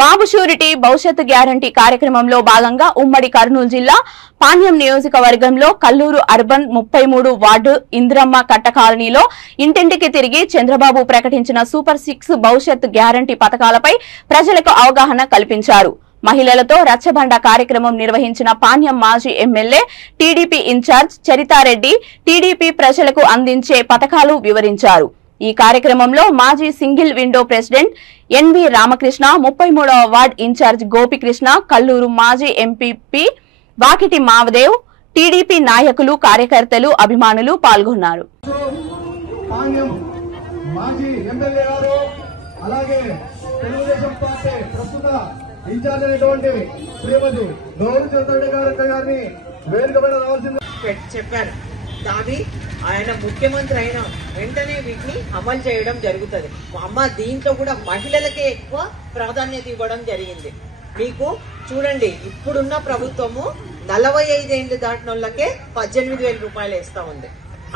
బాబు surety భవిష్యత్తు guarantee కార్యక్రమంలో భాగంగా ఉమ్మడి కర్నూలు జిల్లా పాణ్యం నియోజకవర్గంలో కల్లూరు అర్బన్ 33 వార్డు ఇంద్రమ్మ కట్ట కాలనీలో ఇంటింటికి తిరిగి చంద్రబాబు ప్రకటించిన సూపర్ 6 భవిష్యత్తు గ్యారంటీ పథకాలపై ప్రజలకు అవగాహన కల్పించారు. మహిళలతో రచ్చబండ కార్యక్రమం నిర్వహించిన పాణ్యం మాజీ MLA TDP incharge Charitha Reddy TDP ప్రజలకు అందించే పథకాలు వివరించారు. ఈ కార్యక్రమంలో మాజీ single window president NV Ramakrishna, 33వ వార్డ్ ఇన్ఛార్జ్ గోపికృష్ణ, కల్లూరు మాజీ ఎంపీపీ వాకిటి మావదేవ్, టీడీపీ నాయకులు, కార్యకర్తలు, అభిమానులు పాల్గొన్నారు. చెప్పారు దావి ఆయన ముఖ్యమంత్రి అయిన వెంటనే వీటిని అమలు చేయడం జరుగుతుంది. దీంట్లో కూడా మహిళలకే ఎక్కువ ప్రాధాన్యత ఇవ్వడం జరిగింది. మీకు చూడండి, ఇప్పుడున్న ప్రభుత్వము 45 ఏళ్లు దాటిన వాళ్ళకే 18,000 రూపాయలు ఇస్తా ఉంది.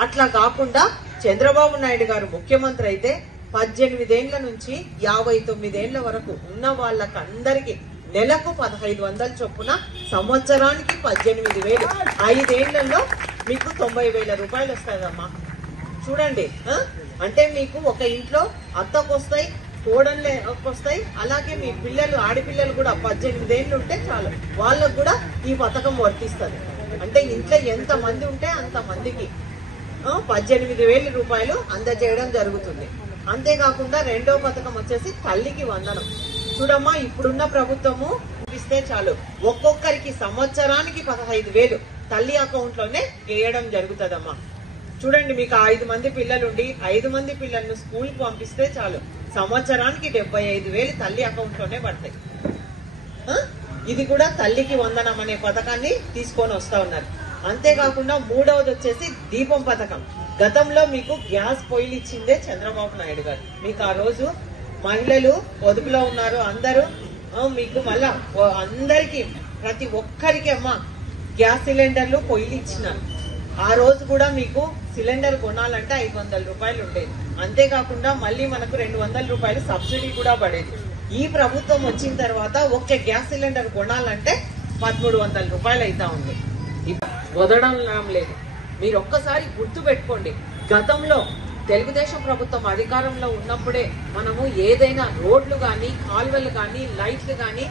అట్లా కాకుండా చంద్రబాబు నాయుడు గారు ముఖ్యమంత్రి అయితే 18 ఏళ్ల నుంచి 59 ఏళ్ల వరకు ఉన్న వాళ్ళకి అందరికి నెలకు 1,500 చొప్పున, సంవత్సరానికి 18,000, 5 ఏళ్లలో మీకు 90,000 రూపాయలు వస్తాయమ్మా. చూడండి, అంటే మీకు ఒక ఇంట్లో అత్తకు వస్తాయి, కోడళ్ళకి వస్తాయి, అలాగే మీ పిల్లలు, ఆడపిల్లలు కూడా 18 ఏళ్ళు ఉంటే చాలు, వాళ్ళకు కూడా ఈ పథకం వర్తిస్తుంది. అంటే ఇంట్లో ఎంత మంది ఉంటే అంత మందికి 18,000 రూపాయలు అందజేయడం జరుగుతుంది. అంతేకాకుండా రెండో పథకం వచ్చేసి తల్లికి వందనం. చూడమ్మా, ఇప్పుడున్న ప్రభుత్వము ఇస్తే చాలు, ఒక్కొక్కరికి సంవత్సరానికి 15,000 తల్లి అకౌంట్ లోనే వేయడం జరుగుతుందమ్మా. చూడండి, మీకు 5 మంది పిల్లలుండి 5 మంది పిల్లలను స్కూల్ కు పంపిస్తే చాలు, సంవత్సరానికి 75,000 తల్లి అకౌంట్ లోనే పడతాయి. ఇది కూడా తల్లికి వందనం అనే పథకాన్ని తీసుకొని వస్తా ఉన్నారు. అంతేకాకుండా మూడవది వచ్చేసి దీపం పథకం. గతంలో మీకు గ్యాస్ పొయ్యిలు ఇచ్చిందే చంద్రబాబు నాయుడు గారు. మీకు ఆ రోజు మహిళలు పొదుపులో ఉన్నారు అందరూ, మీకు మళ్ళా అందరికి ప్రతి ఒక్కరికి అమ్మా గ్యాస్ సిలిండర్లు పొయ్యిలు ఇచ్చినారు. ఆ రోజు కూడా మీకు సిలిండర్ కొనాలంటే 500 రూపాయలు ఉండేది. అంతేకాకుండా మళ్ళీ మనకు 200 రూపాయలు సబ్సిడీ కూడా పడేది. ఈ ప్రభుత్వం వచ్చిన తర్వాత ఒక్క గ్యాస్ సిలిండర్ కొనాలంటే 1,300 రూపాయలు అవుతా ఉంది. వదలడం లేదు. మీరు ఒక్కసారి గుర్తు పెట్టుకోండి, గతంలో తెలుగుదేశం ప్రభుత్వం అధికారంలో ఉన్నప్పుడే మనము ఏదైనా రోడ్లు కానీ, కాలువలు కానీ, లైట్లు కానీ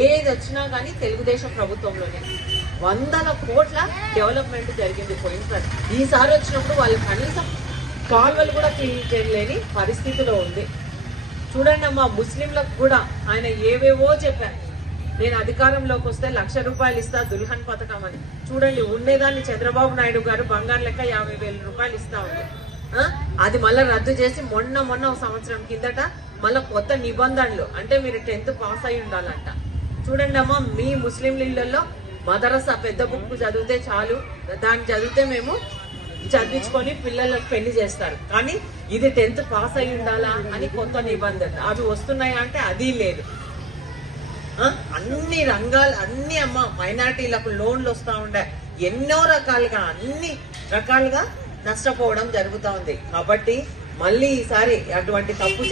ఏది వచ్చినా కానీ తెలుగుదేశం ప్రభుత్వంలోనే 100 కోట్ల డెవలప్మెంట్ జరిగింది పోయినసారి. ఈసారి వచ్చినప్పుడు వాళ్ళు కనీసం కాలువలు కూడా క్లీన్ చేయలేని పరిస్థితిలో ఉంది. చూడండి అమ్మా, ముస్లింలకు కూడా ఆయన ఏవేవో చెప్పారు. నేను అధికారంలోకి వస్తే 1,00,000 రూపాయలు ఇస్తా దుల్హన్ పథకం అని. చూడండి, ఉండేదాన్ని చంద్రబాబు నాయుడు గారు బంగారు లెక్క 50,000 రూపాయలు ఇస్తా ఉంది. అది మళ్ళీ రద్దు చేసి మొన్న ఒక సంవత్సరం కిందట మళ్ళీ కొత్త నిబంధనలు, అంటే మీరు 10th పాస్ అయి ఉండాలంట. చూడండి అమ్మా, మీ ముస్లిం ఇళ్లలో మదరసా పెద్ద బుక్ చదివితే చాలు, దాన్ని చదివితే మేము చదివించుకొని పిల్లలకు పెళ్లి చేస్తారు. కానీ ఇది 10th పాస్ అయి ఉండాలా అని కొత్త నిబంధనలు అవి వస్తున్నాయా అంటే అది లేదు. అన్ని రంగాలు అన్ని అమ్మ మైనారిటీలకు లోన్లు వస్తా ఉండే, ఎన్నో రకాలుగా అన్ని రకాలుగా నష్టపోవడం జరుగుతా ఉంది. కాబట్టి మళ్ళీ ఈసారి అటువంటి తప్పు